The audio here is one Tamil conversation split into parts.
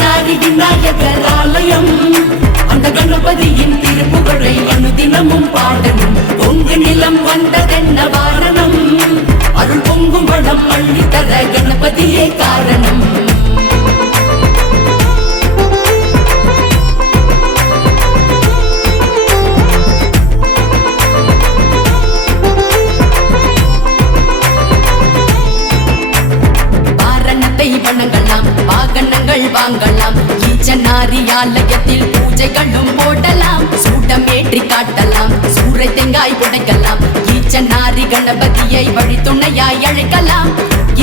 ஈச்சனாரி விநாயகர் ஆலயம் அந்த கணபதியின் திருப்புகழை அனுதினமும் பாடணும். உங்கு நிலம் வந்ததென்ன ஈச்சனாரி ஆலயத்தில் பூஜைகளும் போடலாம். சூடம் ஏற்றி காட்டலாம். சூறை தேங்காய் புடைக்கலாம். ஈச்சனாரி கணபதியை வழித்துணையாய் அழைக்கலாம்.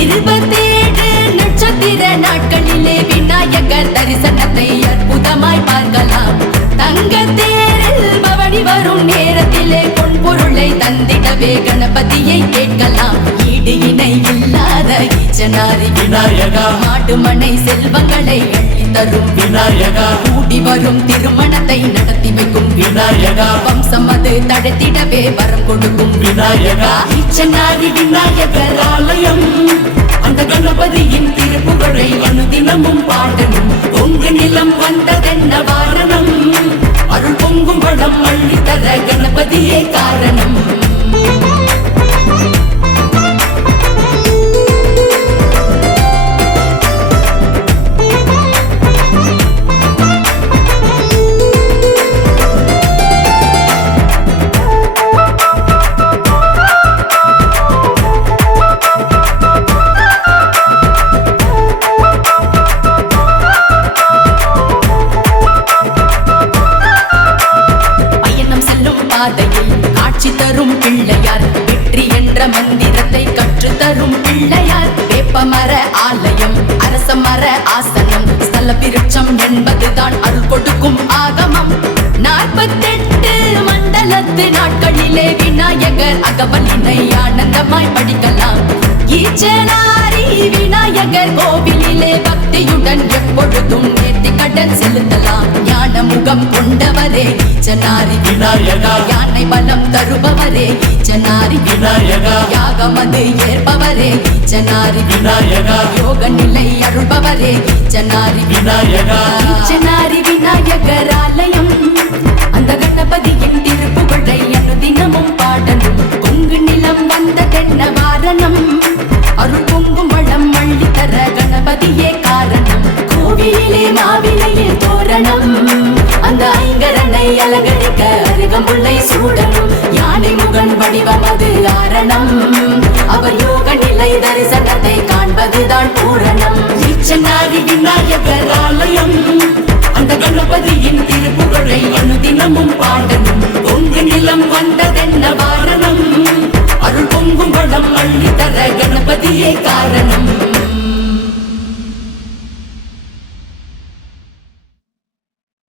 இருபத்தேழு நட்சத்திர நாட்களிலே விநாயகர் தரிசனத்தை அற்புதமாய் பார்க்கலாம். தங்க தேரில் பவனி வரும் நேரத்திலே பொன் பொருளை தந்திடவே கணபதியை கேட்கலாம். ஈடு இணை இல்லாத ஈச்சனாரி விநாயகா. மாடு மனை செல்வங்களை தரும் விநாயகா. கூடி வரும் திருமணத்தை நடத்தி வைக்கும் விநாயகா. வம்சம் அது தழைத்திடவே வரம் கொடுக்கும். விநாயகா. ஈச்சனாரி விநாயகர் ஆலயம். அந்த கணபதியின் திருப்புகழை அனுதினமும் பாடணும். பொங்கு நிலம் வந்ததென்ன வாரணம்? அருள் பொங்கும் வளம் அள்ளித்தர கணபதியே காரணம். காட்சி தரும் பிள்ளையார் வெற்றி என்ற மந்திரத்தை கற்று தரும் பிள்ளையார். வேப்பமர ஆலயம் அரச மர ஆசனம் ஸ்தல விருட்சம் என்பதுதான் அருள் கொடுக்கும் ஆகமம். நாற்பத்தெட்டு மண்டலத்து நாட்களிலே விநாயகர் அகவலினை ஆனந்தமாய் படிக்கலாம். ஈச்சனாரி விநாயகர் கோவிலிலே பக்தியுடன் எப்பொழுதும் நேர்த்தி கடன் செலுத்தலாம். ஞான முகம் கொண்டவரே ஈச்சனாரி விநாயகா. யானை பலம் தருபவரே ஈச்சனாரி விநாயகா. யாகமது ஏற்பவரே ஈச்சனாரி விநாயகா. யோக நிலை அருள்பவரே ஈச்சனாரி விநாயகா. ஈச்சனாரி விநாயகர் ஆலயம் அந்த கணபதியின் திருப்புகழை அனுதினமும் பாடணும். கொங்கு நிலம் வந்த வந்ததென்ன வாரணம் சூடனும் யானை முகன் வடிவம் அது ஆரணம். அவர் யோக நிலை தரிசனத்தை காண்பதுதான் பூரணம். ஈச்சனாரி விநாயகர் ஆலயம் அந்த கணபதியின் திருப்புகழை அனுதினமும் பாடணும். பொங்கு நிலம் வந்ததென்ன வாரணம்? அருள் பொங்கும் வளம் அள்ளித்தர கணபதியே காரணம்.